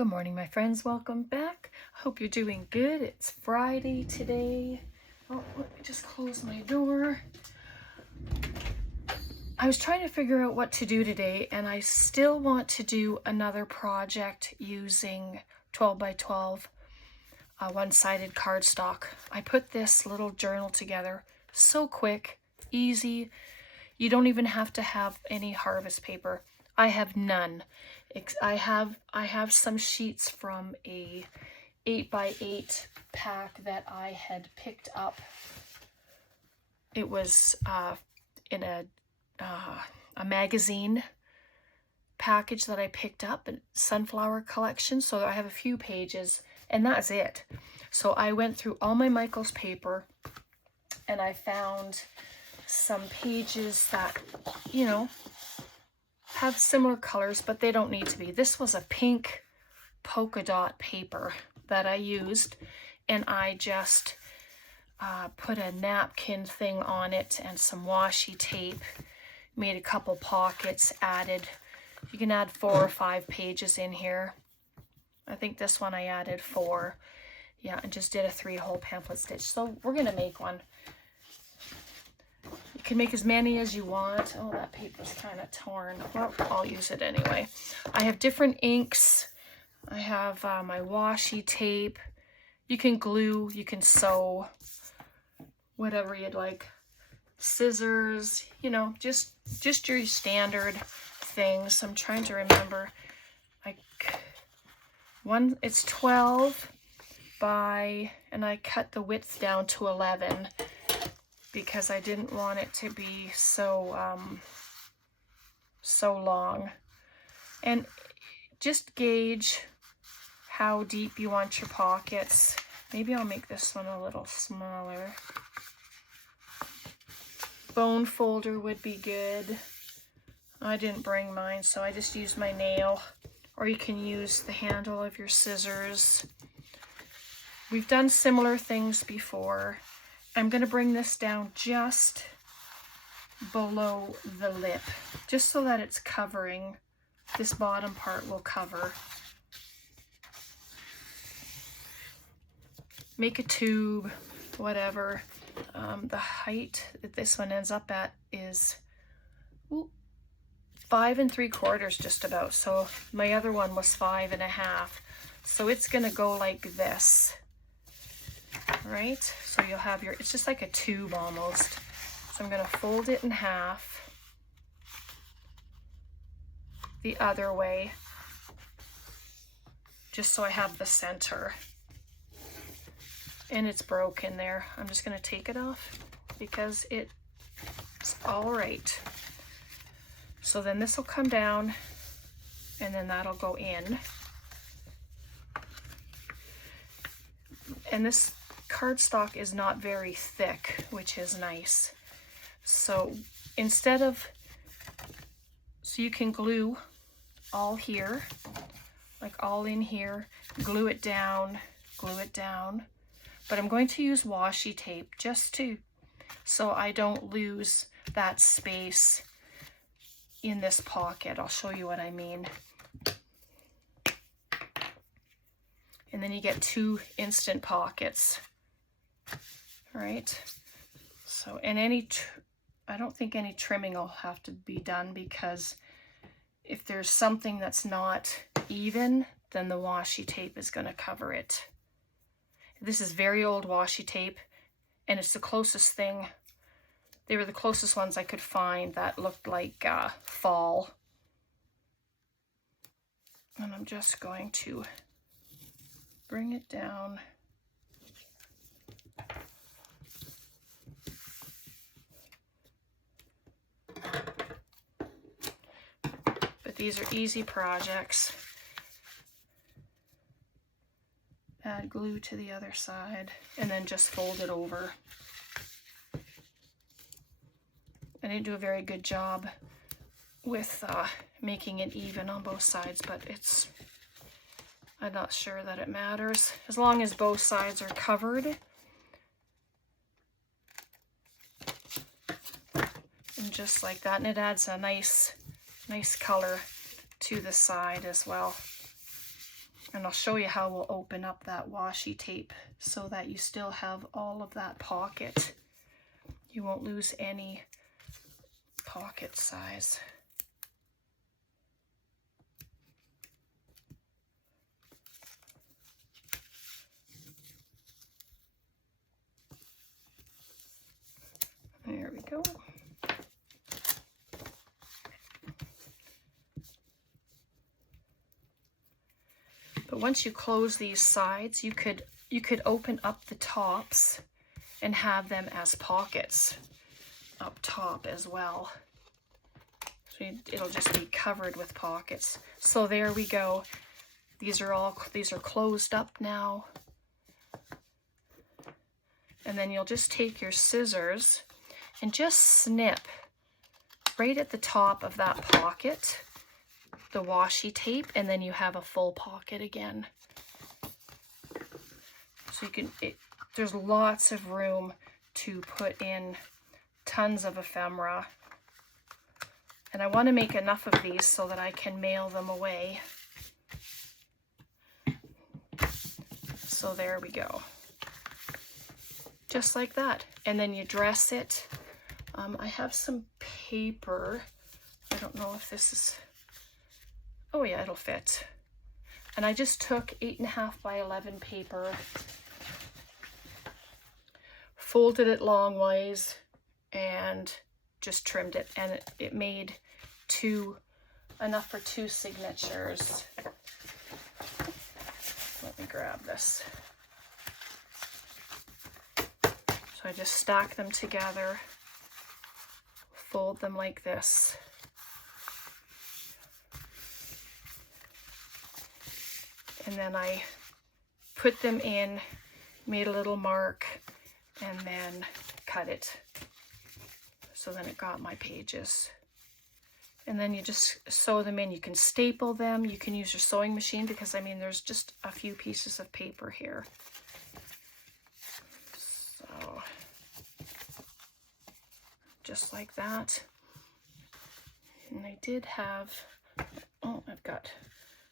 Good morning, my friends. Welcome back. I hope you're doing good. It's Friday today. Oh, let me just close my door. I was trying to figure out what to do today, and I still want to do another project using 12 by 12 one-sided cardstock. I put this little journal together so quick, easy. You don't even have to have any harvest paper. I have none. I have some sheets from a 8x8 pack that I had picked up. It was in a magazine package that I picked up, a sunflower collection. So I have a few pages, and that's it. So I went through all my Michaels paper, and I found some pages that, you know, have similar colors, but they don't need to be. This was a pink polka dot paper that I used, and I just put a napkin thing on it and some washi tape, made a couple pockets, you can add 4 or 5 pages in here. I think this one I added 4. Yeah, and just did a 3-hole pamphlet stitch. So we're gonna make one. You can make as many as you want. Oh, that paper's kind of torn. Well, I'll use it anyway. I have different inks. I have my washi tape. You can glue, you can sew, whatever you'd like. Scissors, you know, just your standard things. I'm trying to remember. It's 12 by, and I cut the width down to 11. Because I didn't want it to be so long. And just gauge how deep you want your pockets. Maybe I'll make this one a little smaller. Bone folder would be good. I didn't bring mine, so I just used my nail. Or you can use the handle of your scissors. We've done similar things before. I'm going to bring this down just below the lip, just so that it's covering, this bottom part will cover. Make a tube, whatever. The height that this one ends up at is 5 3/4 just about. So my other one was 5 1/2. So it's going to go like this. Right, so you'll have your, it's just like a tube almost. So I'm going to fold it in half the other way, just so I have the center. And it's broken there. I'm just going to take it off because it's all right. So then this will come down, and then that'll go in. And this cardstock is not very thick, which is nice. So so you can glue all here, like all in here, glue it down, but I'm going to use washi tape so I don't lose that space in this pocket. I'll show you what I mean. And then you get 2 instant pockets. Right, so, and I don't think any trimming will have to be done, because if there's something that's not even, then the washi tape is going to cover it. This is very old washi tape, and it's the closest thing, they were the closest ones I could find that looked like fall. And I'm just going to bring it down. But these are easy projects. Add glue to the other side, and then just fold it over. I didn't do a very good job with making it even on both sides, but I'm not sure that it matters. As long as both sides are covered. And just like that, and it adds a nice color to the side as well. And I'll show you how we'll open up that washi tape so that you still have all of that pocket. You won't lose any pocket size. There we go. But once you close these sides, you could open up the tops and have them as pockets up top as well. So it'll just be covered with pockets. So there we go. These are closed up now. And then you'll just take your scissors and just snip right at the top of that pocket the washi tape, and then you have a full pocket again. So you can, there's lots of room to put in tons of ephemera. And I want to make enough of these so that I can mail them away. So there we go. Just like that. And then you dress it. I have some paper. I don't know if this is, oh yeah, it'll fit. And I just took 8.5 by 11 paper, folded it long ways, and just trimmed it. And it made enough for 2 signatures. Let me grab this. So I just stack them together, fold them like this. And then I put them in, made a little mark, and then cut it. So then it got my pages. And then you just sew them in. You can staple them. You can use your sewing machine because, I mean, there's just a few pieces of paper here. So, just like that. And I did have, oh, I've got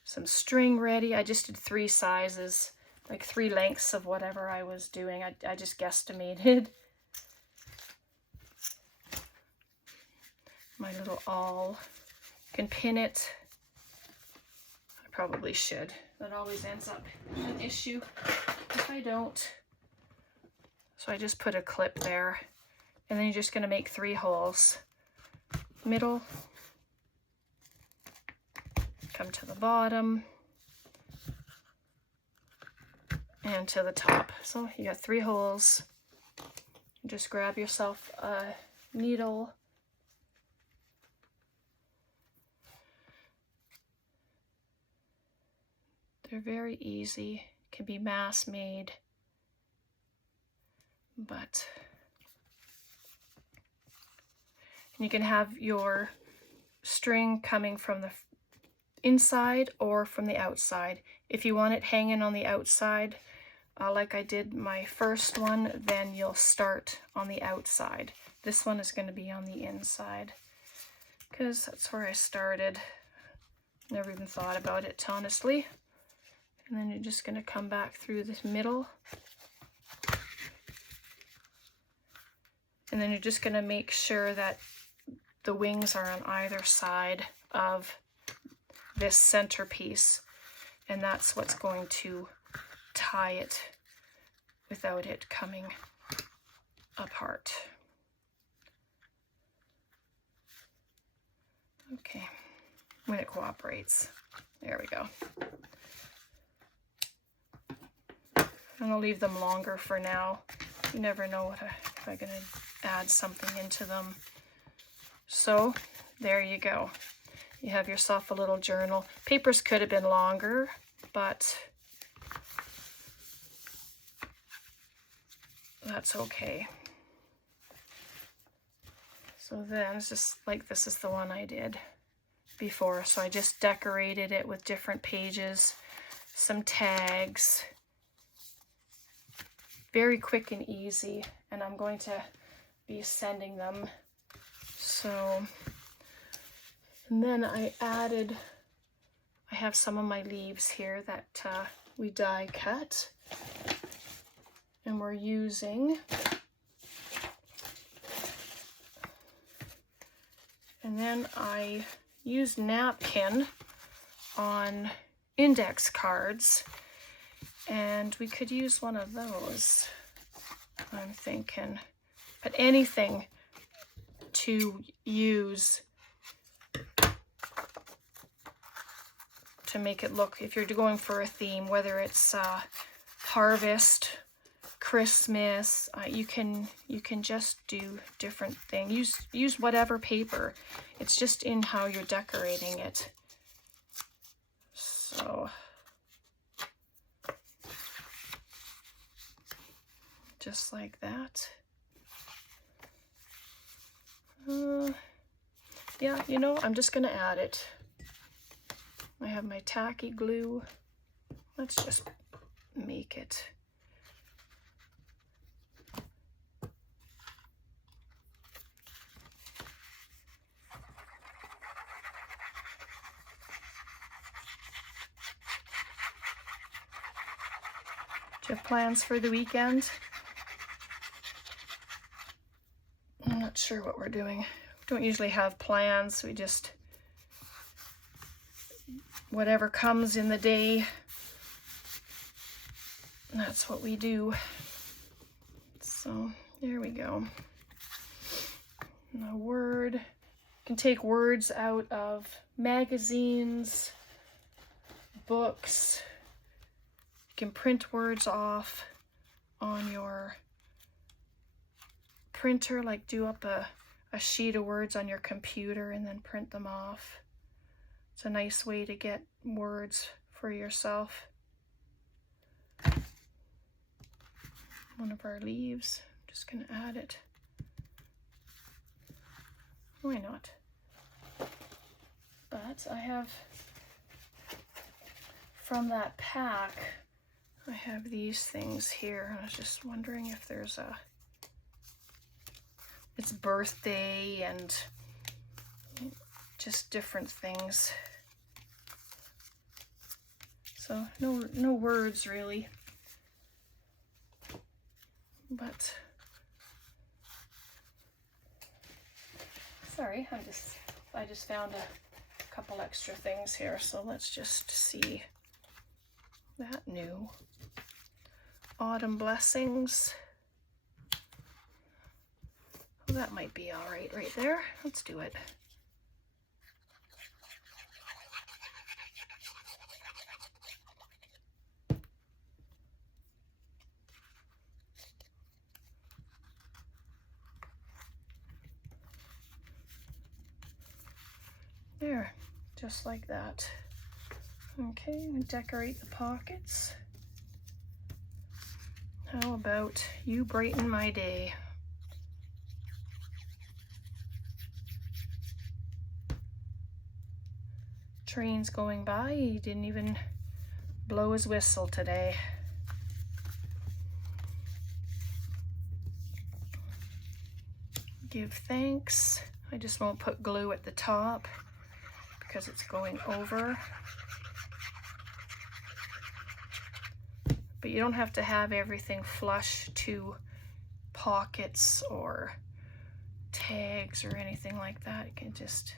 some string ready. I just did 3 sizes, like 3 lengths of whatever I was doing. I just guesstimated. My little awl. Can pin it. I probably should. That always ends up an issue if I don't. So I just put a clip there. And then you're just going to make 3 holes. Middle. Come to the bottom. And to the top. So you got 3 holes. Just grab yourself a needle. They're very easy, can be mass made, but you can have your string coming from the inside or from the outside. If you want it hanging on the outside, like I did my first one, then you'll start on the outside. This one is going to be on the inside because that's where I started. Never even thought about it, honestly. And then you're just going to come back through this middle. And then you're just going to make sure that the wings are on either side of this centerpiece. And that's what's going to tie it without it coming apart. Okay, when it cooperates. There we go. And I'll leave them longer for now. You never know if I'm going to add something into them. So there you go. You have yourself a little journal. Papers could have been longer, but that's okay. So then it's just like this is the one I did before. So I just decorated it with different pages, some tags. Very quick and easy, and I'm going to be sending them. So, and then I added I have some of my leaves here that we die cut, and we're using. And then I used napkin on index cards, and we could use one of those, I'm thinking. But anything to use to make it look, if you're going for a theme, whether it's harvest, Christmas, you can just do different things. Use whatever paper. It's just in how you're decorating it. So just like that. Yeah, you know, I'm just gonna add it. I have my tacky glue. Let's just make it. Do you have plans for the weekend? I'm not sure what we're doing. We don't usually have plans. We just, whatever comes in the day, that's what we do. So there we go. A word. You can take words out of magazines, books. You can print words off on your printer, like do up a sheet of words on your computer and then print them off. It's a nice way to get words for yourself. One of our leaves, I'm just gonna add it. Why not? But I have, from that pack, I have these things here. I was just wondering if there's a, it's birthday and just different things. So no words really. But sorry, I just found a couple extra things here, so let's just see that new. Autumn blessings. Well, that might be all right there. Let's do it. There, just like that. Okay, we decorate the pockets. How about you brighten my day? Train's going by, he didn't even blow his whistle today. Give thanks. I just won't put glue at the top because it's going over. But you don't have to have everything flush to pockets or tags or anything like that. You can just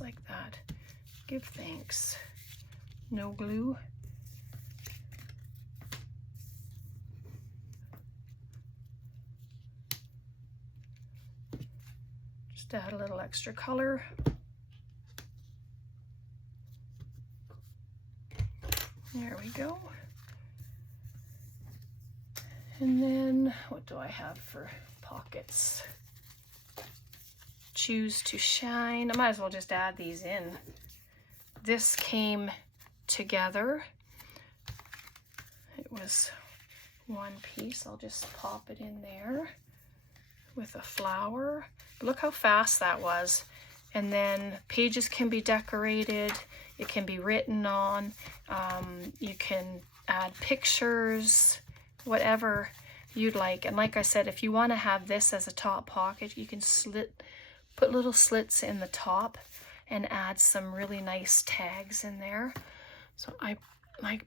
like that. Give thanks. No glue. Just add a little extra color. There we go. And then what do I have for pockets? Choose to shine. I might as well just add these in. This came together. It was one piece. I'll just pop it in there with a flower. Look how fast that was. And then pages can be decorated. It can be written on. You can add pictures, whatever you'd like. And like I said, if you want to have this as a top pocket, you can put little slits in the top and add some really nice tags in there. So I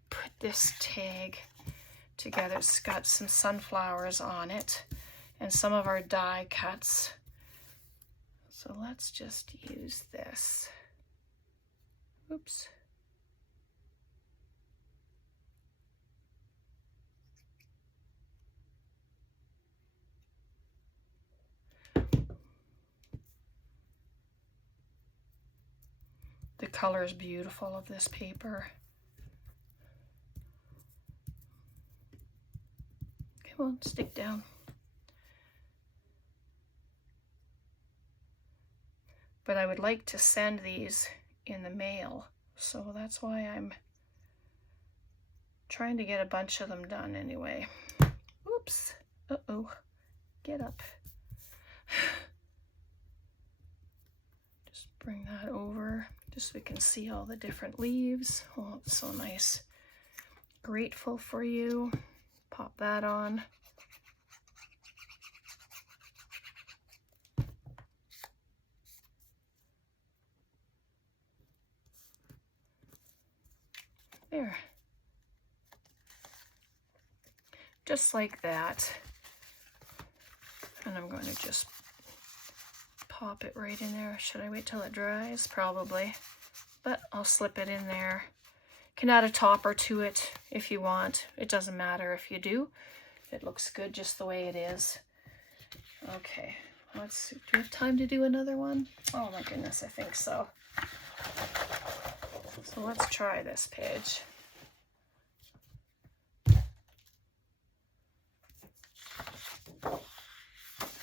put this tag together. It's got some sunflowers on it and some of our die cuts. So let's just use this. Oops. The color is beautiful of this paper. Come on, stick down. But I would like to send these in the mail, so that's why I'm trying to get a bunch of them done anyway. Oops. Uh-oh. Get up. Just bring that over, just so we can see all the different leaves. Oh, it's so nice. Grateful for you. Pop that on. There. Just like that. And I'm going to just pop it right in there. Should I wait till it dries? Probably. But I'll slip it in there. Can add a topper to it if you want. It doesn't matter if you do. It looks good just the way it is. Okay, let's see. Do we have time to do another one? Oh my goodness, I think so. So let's try this page. I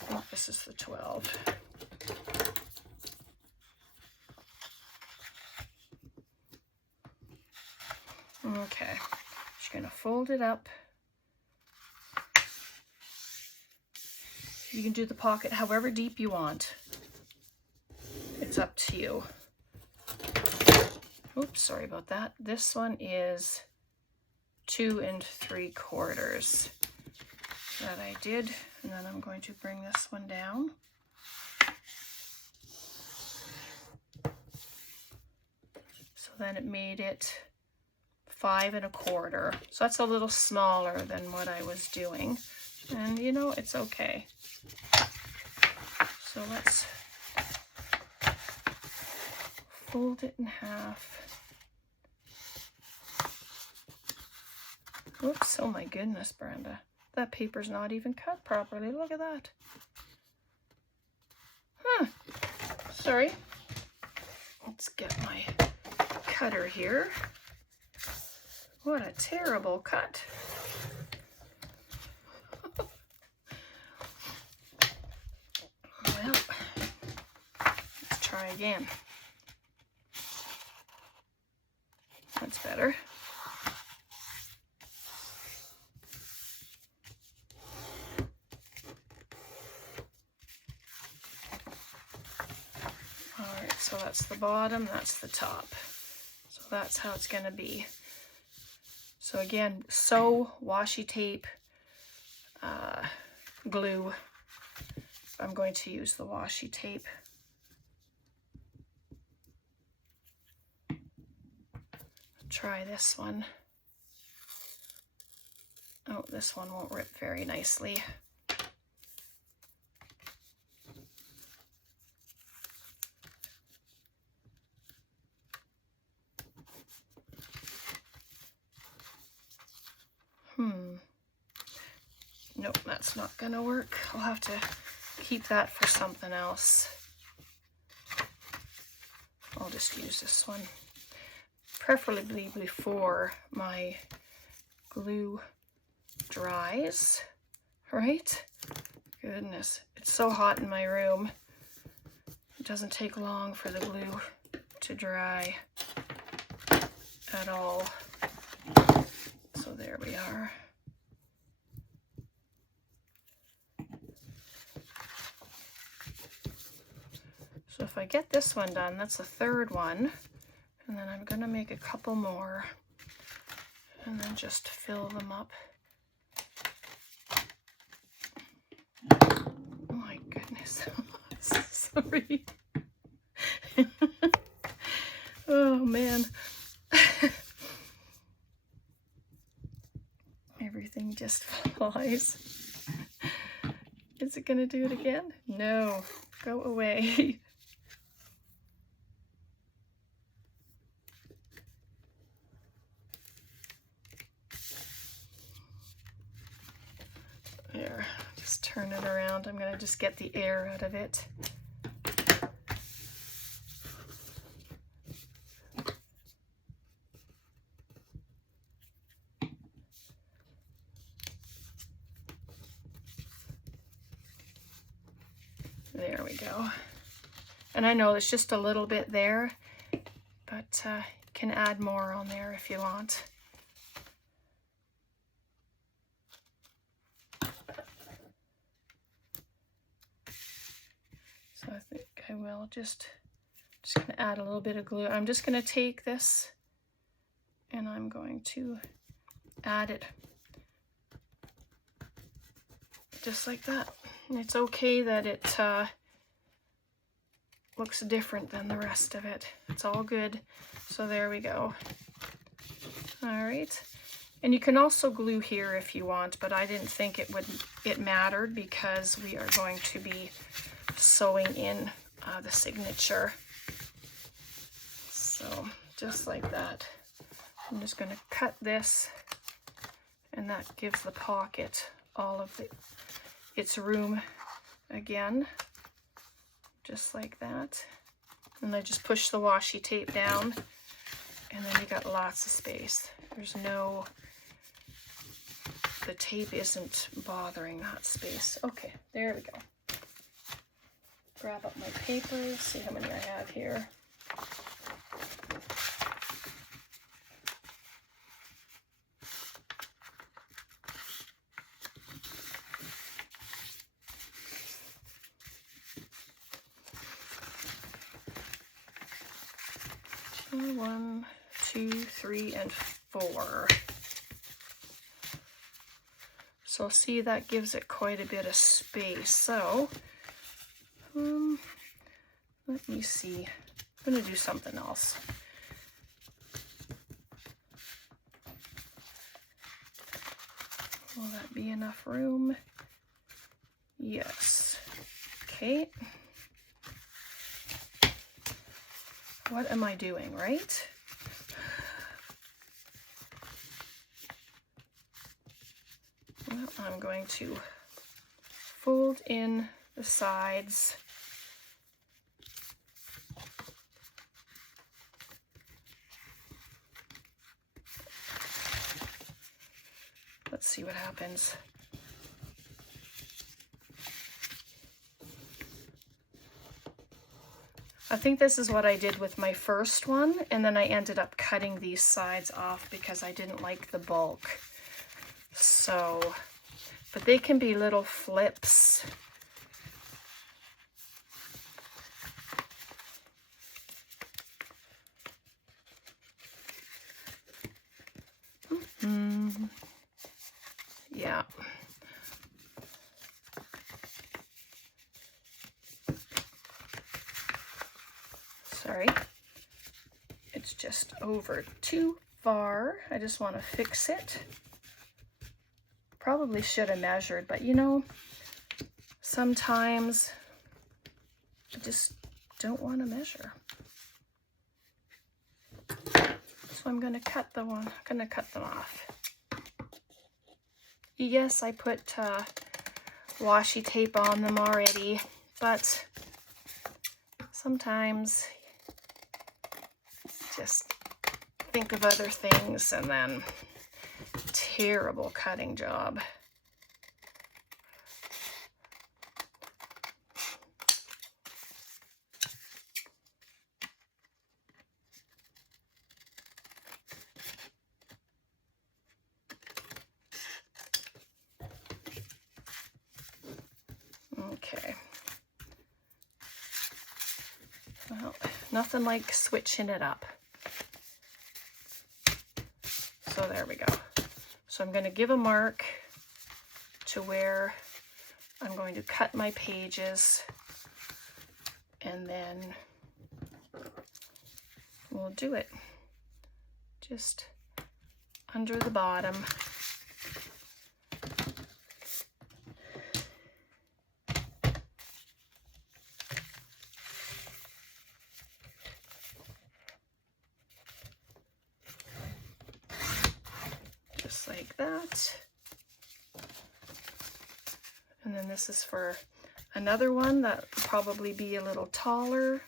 think this is the 12. Okay, just gonna fold it up. You can do the pocket however deep you want. It's up to you. Oops, sorry about that. This one is 2 3/4 that I did, and then I'm going to bring this one down. So then it made it 5 1/4. So that's a little smaller than what I was doing. And you know, it's okay. So let's fold it in half. Oops, oh my goodness, Brenda. That paper's not even cut properly. Look at that. Huh. Sorry. Let's get my cutter here. What a terrible cut. Well, let's try again. That's better. All right, so that's the bottom, that's the top. So that's how it's going to be. So again, sew, washi tape, glue. I'm going to use the washi tape. Try this one. Oh, this one won't rip very nicely. Nope, that's not gonna work. I'll have to keep that for something else. I'll just use this one. Preferably before my glue dries, right? Goodness, it's so hot in my room. It doesn't take long for the glue to dry at all. So there we are. So if I get this one done, that's the third one. And then I'm gonna make a couple more and then just fill them up. Oh my goodness, sorry. Oh man. Everything just flies. Is it gonna do it again? No, go away. There, just turn it around. I'm gonna just get the air out of it. There we go. And I know it's just a little bit there, but you can add more on there if you want. So I think I will just gonna add a little bit of glue. I'm just gonna take this and I'm going to add it just like that. And it's okay that it looks different than the rest of it. It's all good. So there we go. All right. And you can also glue here if you want, but I didn't think it mattered because we are going to be sewing in the signature. So just like that. I'm just going to cut this, and that gives the pocket all of its room again, just like that. And I just push the washi tape down, and then you got lots of space. There's no, the tape isn't bothering that space. Okay, there we go. Grab up my papers, see how many I have here. One, two, three, and four. So see, that gives it quite a bit of space. So let me see. I'm gonna do something else. Will that be enough room? Yes. Okay. What am I doing, right? Well, I'm going to fold in the sides. Let's see what happens. I think this is what I did with my first one, and then I ended up cutting these sides off because I didn't like the bulk. So, but they can be little flips. Yeah. Sorry, it's just over too far. I just want to fix it. Probably should have measured, but you know, sometimes I just don't want to measure. So I'm going to cut them off. Yes, I put washi tape on them already, but sometimes just think of other things and then terrible cutting job. Okay. Well, nothing like switching it up. So there we go. So I'm going to give a mark to where I'm going to cut my pages, and then we'll do it just under the bottom. Just like that. And then this is for another one that will probably be a little taller.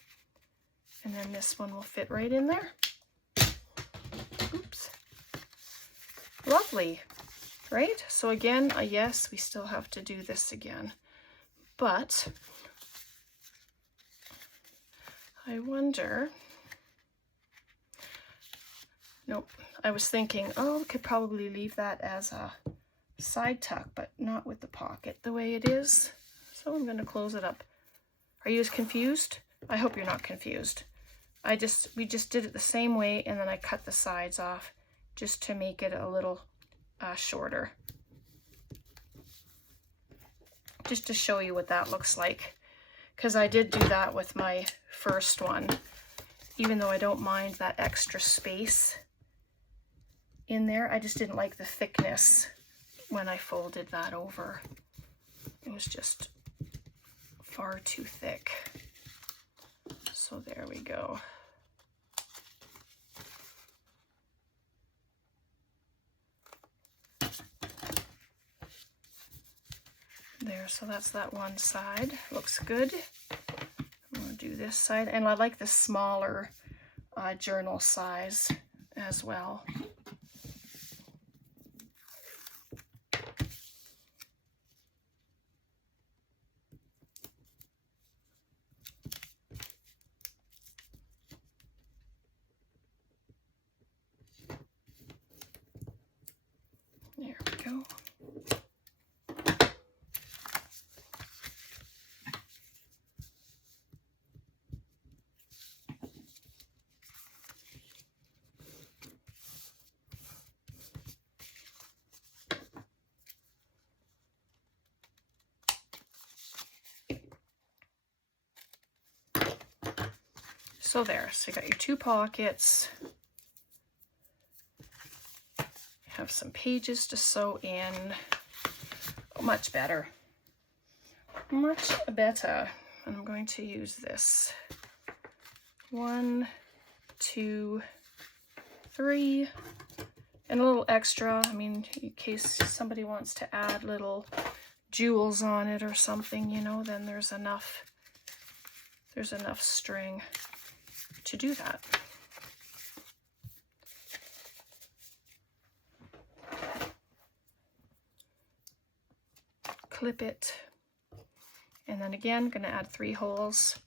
And then this one will fit right in there. Oops. Lovely, right? So again, yes, we still have to do this again. But I wonder, nope, I was thinking, oh, we could probably leave that as a side tuck, but not with the pocket the way it is. So I'm going to close it up. Are you as confused? I hope you're not confused. We just did it the same way, and then I cut the sides off just to make it a little shorter. Just to show you what that looks like. Because I did do that with my first one, even though I don't mind that extra space in there. I just didn't like the thickness when I folded that over. It was just far too thick. So there we go. There, so that's that one side. Looks good. I'm going to do this side. And I like the smaller journal size as well. There we go. So there, so you got your two pockets. You have some pages to sew in. Oh, much better. Much better. And I'm going to use this. 1, 2, 3. And a little extra, I mean, in case somebody wants to add little jewels on it or something, you know, then there's enough string to do that. Clip it, and then again, going to add 3 holes.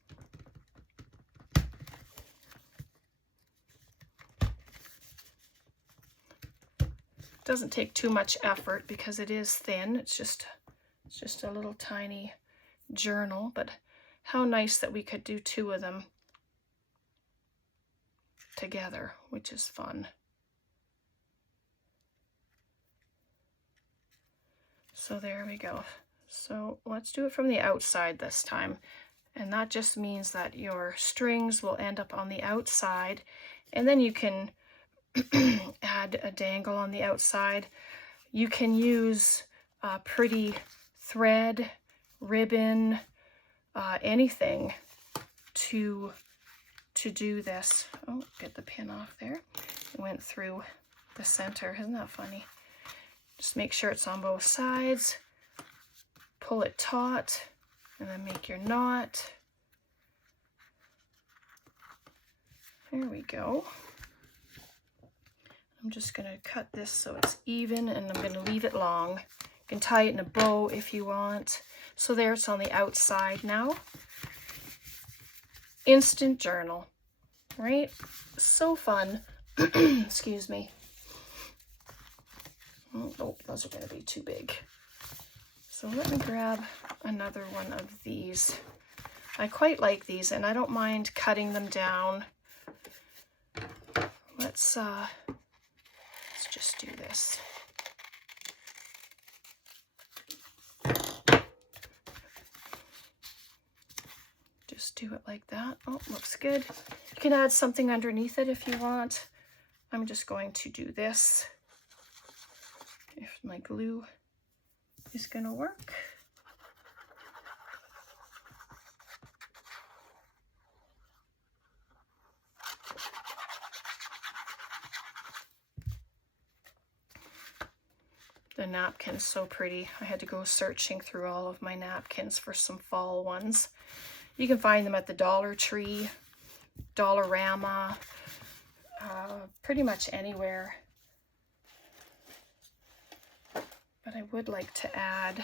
Doesn't take too much effort because it is thin. It's just a little tiny journal, but how nice that we could do 2 of them together, which is fun. So there we go. So let's do it from the outside this time. And that just means that your strings will end up on the outside, and then you can add a dangle on the outside. You can use pretty thread, ribbon, anything to do this. Oh, get the pin off there. It went through the center. Isn't that funny? Just make sure it's on both sides. Pull it taut, and then make your knot. There we go. I'm just going to cut this so it's even, and I'm going to leave it long. You can tie it in a bow if you want. So there, it's on the outside now. Instant journal, right? So fun. Excuse me. Oh, those are going to be too big. So let me grab another one of these. I quite like these, and I don't mind cutting them down. Let's just do this. Just do it like that. Oh, looks good. You can add something underneath it if you want. I'm just going to do this if my glue is going to work. The napkin's so pretty. I had to go searching through all of my napkins for some fall ones. You can find them at the Dollar Tree, Dollarama, pretty much anywhere. But I would like to add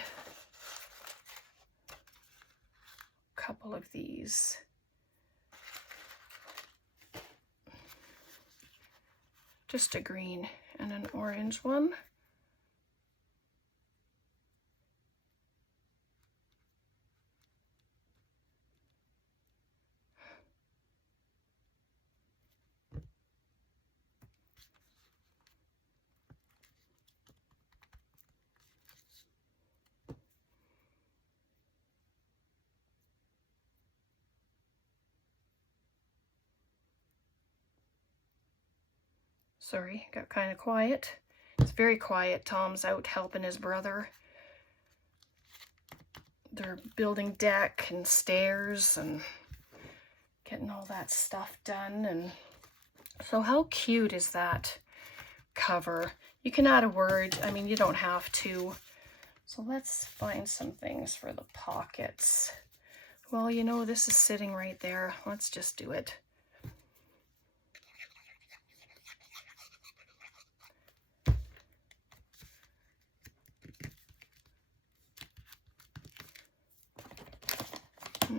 a couple of these. Just a green and an orange one. Sorry, got kind of quiet. It's very quiet. Tom's out helping his brother. They're building deck and stairs and getting all that stuff done. And so how cute is that cover? You can add a word. I mean, you don't have to. So let's find some things for the pockets. Well, you know, this is sitting right there. Let's just do it.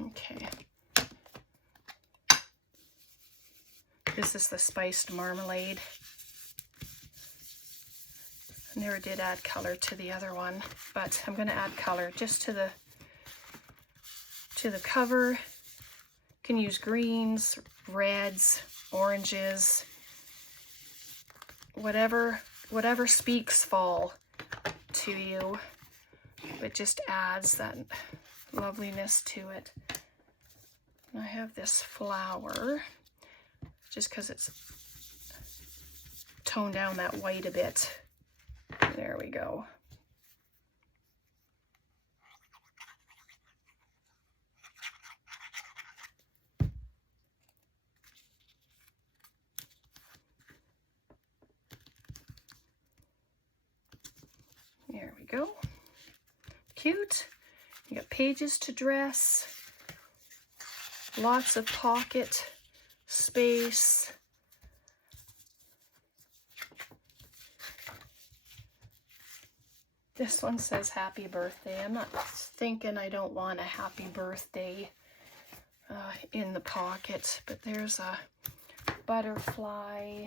Okay. This is the spiced marmalade. I never did add color to the other one, but I'm going to add color just to the cover. You can use greens, reds, oranges, whatever speaks fall to you. It just adds that loveliness to it. And I have this flower, just because it's toned down that white a bit. There we go. There we go. Cute. You got pages to dress. Lots of pocket space. This one says happy birthday. I'm not thinking I don't want a happy birthday in the pocket, but there's a butterfly.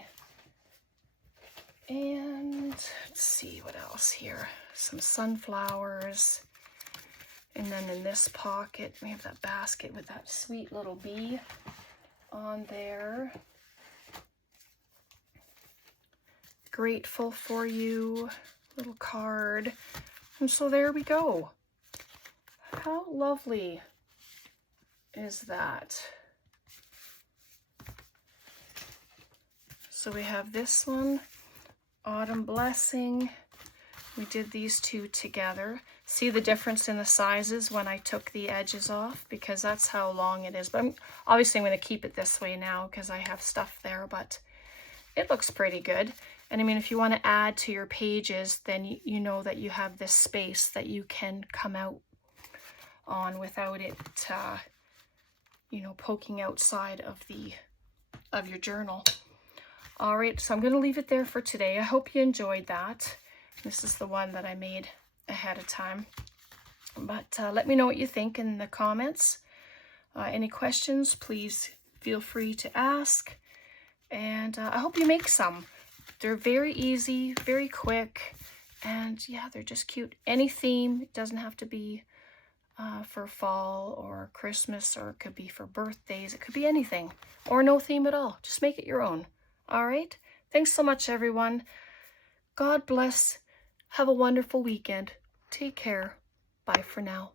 And let's see what else here. Some sunflowers. And then in this pocket, we have that basket with that sweet little bee on there. Grateful for you, little card. And so there we go. How lovely is that? So we have this one, Autumn Blessing. We did these two together. See the difference in the sizes when I took the edges off, because that's how long it is. But obviously I'm going to keep it this way now because I have stuff there, but it looks pretty good. And I mean, if you want to add to your pages, then you know that you have this space that you can come out on without it, you know, poking outside of your journal. All right, so I'm going to leave it there for today. I hope you enjoyed that. This is the one that I made ahead of time. But let me know what you think in the comments. Any questions, please feel free to ask. And I hope you make some. They're very easy, very quick, and yeah, they're just cute. Any theme, it doesn't have to be for fall or Christmas, or it could be for birthdays. It could be anything, or no theme at all. Just make it your own. All right? Thanks so much, everyone. God bless. Have a wonderful weekend. Take care. Bye for now.